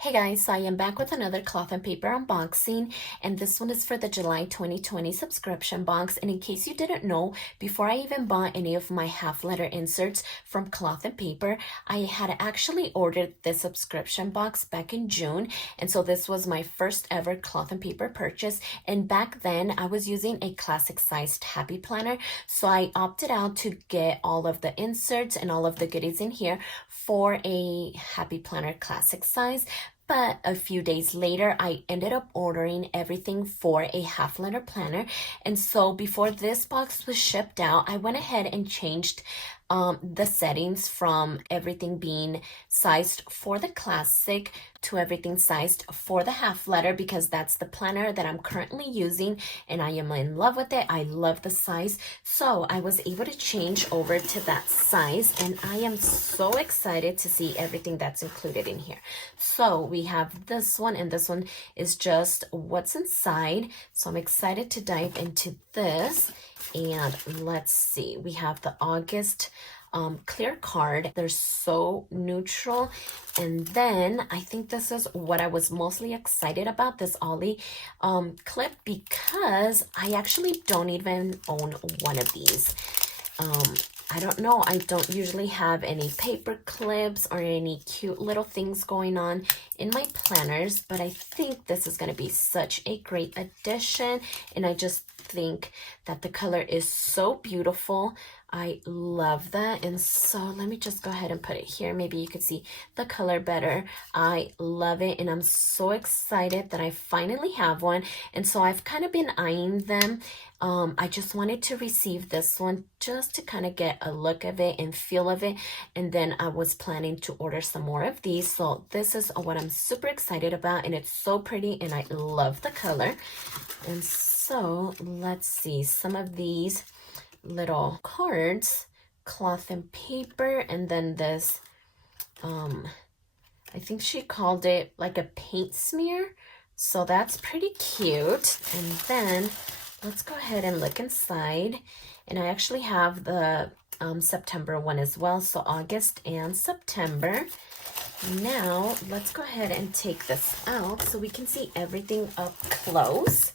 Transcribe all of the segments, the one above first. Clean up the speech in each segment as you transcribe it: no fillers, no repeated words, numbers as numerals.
Hey guys, so I am back with another cloth and paper unboxing, and this one is for the July 2020 subscription box. And in case you didn't know, before I even bought any of my half letter inserts from cloth and paper, I had actually ordered this subscription box back in June, and so this was my first ever cloth and paper purchase. And back then I was using a classic sized happy planner, so I opted out to get all of the inserts and all of the goodies in here for a happy planner classic size. But a few days later, I ended up ordering everything for a half letter planner. And so before this box was shipped out, I went ahead and changed the settings from everything being sized for the classic to everything sized for the half letter, because that's the planner that I'm currently using and I am in love with it. I love the size. So I was able to change over to that size, and I am so excited to see everything that's included in here. So we have this one, and this one is just what's inside. So I'm excited to dive into this. And let's see, we have the August clear card. They're so neutral. And then I think this is what I was mostly excited about, this Ollie clip, because I actually don't even own one of these. I don't know, I don't usually have any paper clips or any cute little things going on in my planners, but I think this is going to be such a great addition, and I just think that the color is so beautiful. I love that. And so let me just go ahead and put it here. Maybe you could see the color better. I love it, and I'm so excited that I finally have one. And so I've kind of been eyeing them. I just wanted to receive this one just to kind of get a look of it and feel of it, and then I was planning to order some more of these. So this is what I'm super excited about, and it's so pretty, and I love the color. And so let's see some of these little cards, cloth and paper, and then this I think she called it like a paint smear, so that's pretty cute. And then let's go ahead and look inside, and I actually have the September one as well, so August and September. Now let's go ahead and take this out so we can see everything up close.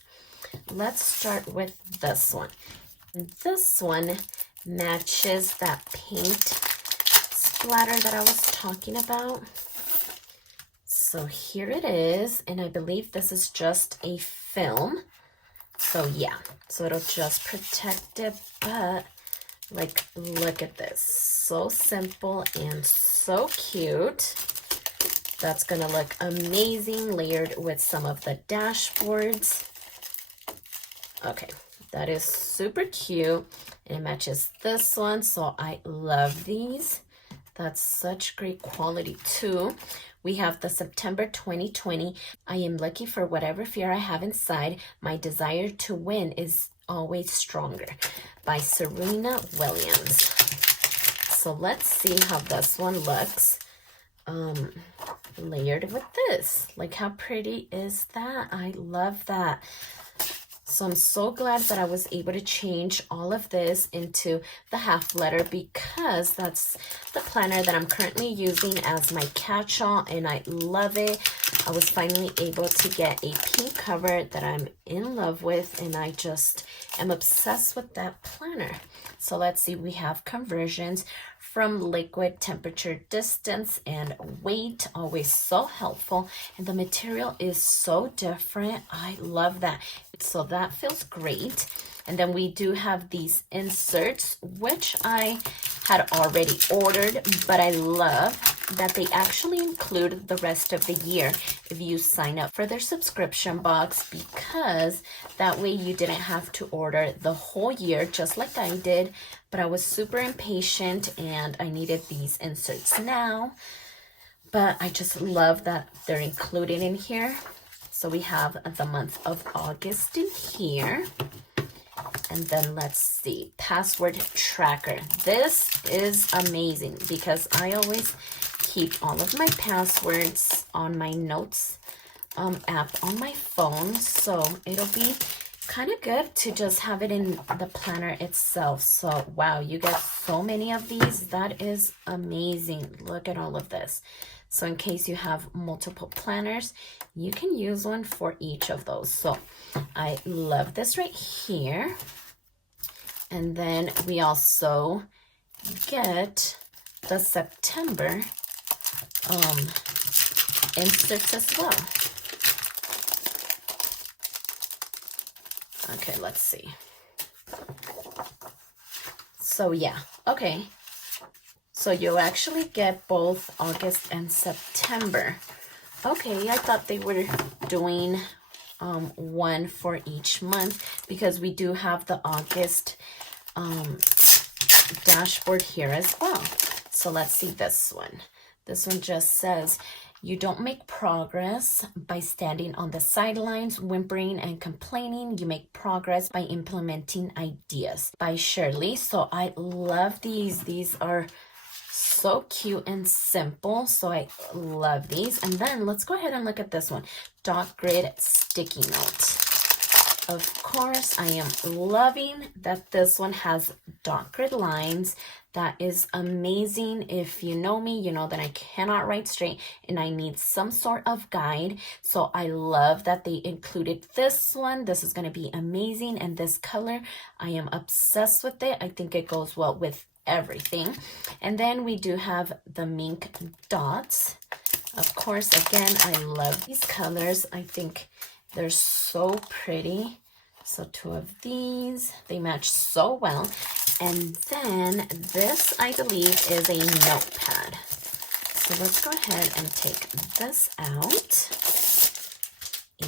Let's start with this one. This one matches that paint splatter that I was talking about. So here it is, and I believe this is just a film. So yeah, so it'll just protect it, but like, look at this. So simple and so cute. That's gonna look amazing layered with some of the dashboards. Okay, that is super cute, and it matches this one, so I love these. That's such great quality too. We have the September 2020. I am lucky for whatever fear I have inside. My desire to win is always stronger, by Serena Williams. So let's see how this one looks layered with this. Like, how pretty is that? I love that. So I'm so glad that I was able to change all of this into the half letter, because that's the planner that I'm currently using as my catch-all, and I love it. I was finally able to get a pink cover that I'm in love with, and I just am obsessed with that planner. So let's see, we have conversions from liquid, temperature, distance, and weight. Always so helpful, and the material is so different. I love that. So that feels great. And then we do have these inserts, which I had already ordered, but I love that they actually include the rest of the year if you sign up for their subscription box, because that way you didn't have to order the whole year just like I did. But I was super impatient and I needed these inserts now. But I just love that they're included in here. So we have the month of August in here. And then let's see, password tracker. This is amazing because I always keep all of my passwords on my notes app on my phone. So it'll be kind of good to just have it in the planner itself. So wow, you get so many of these. That is amazing. Look at all of this. So in case you have multiple planners, you can use one for each of those. So I love this right here. And then we also get the September inserts as well. Okay, let's see. So yeah, okay. So you actually get both August and September. Okay, I thought they were doing one for each month, because we do have the August dashboard here as well. So let's see this one. This one just says, you don't make progress by standing on the sidelines, whimpering and complaining. You make progress by implementing ideas, by Shirley. So I love these. These are so cute and simple. So I love these. And then let's go ahead and look at this one. Dot grid sticky note. Of course, I am loving that this one has dot grid lines. That is amazing. If you know me, you know that I cannot write straight and I need some sort of guide. So I love that they included this one. This is going to be amazing. And this color, I am obsessed with it. I think it goes well with everything. And then we do have the mink dots. Of course, again, I love these colors. I think they're so pretty. So two of these, they match so well. And then this, I believe, is a notepad. So let's go ahead and take this out.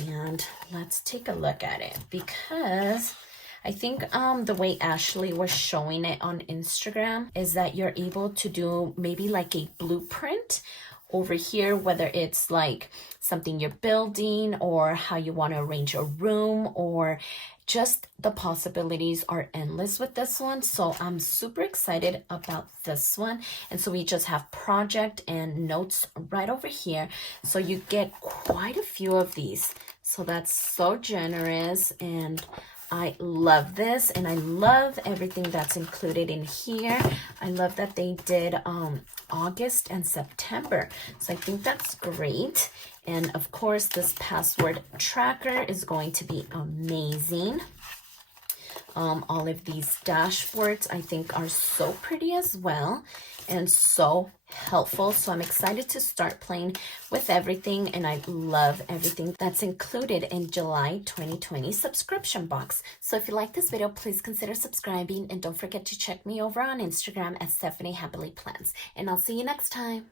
And let's take a look at it, because I think the way Ashley was showing it on Instagram is that you're able to do maybe like a blueprint over here, whether it's like something you're building or how you want to arrange a room, or just the possibilities are endless with this one. So I'm super excited about this one. And so we just have project and notes right over here. So you get quite a few of these. So that's so generous, and I love this, and I love everything that's included in here. I love that they did August and September. So I think that's great. And of course, this password tracker is going to be amazing. All of these dashboards, I think, are so pretty as well and so helpful. So I'm excited to start playing with everything, and I love everything that's included in July 2020 subscription box. So if you like this video, please consider subscribing, and don't forget to check me over on Instagram at stephanyhappilyplans. And I'll see you next time.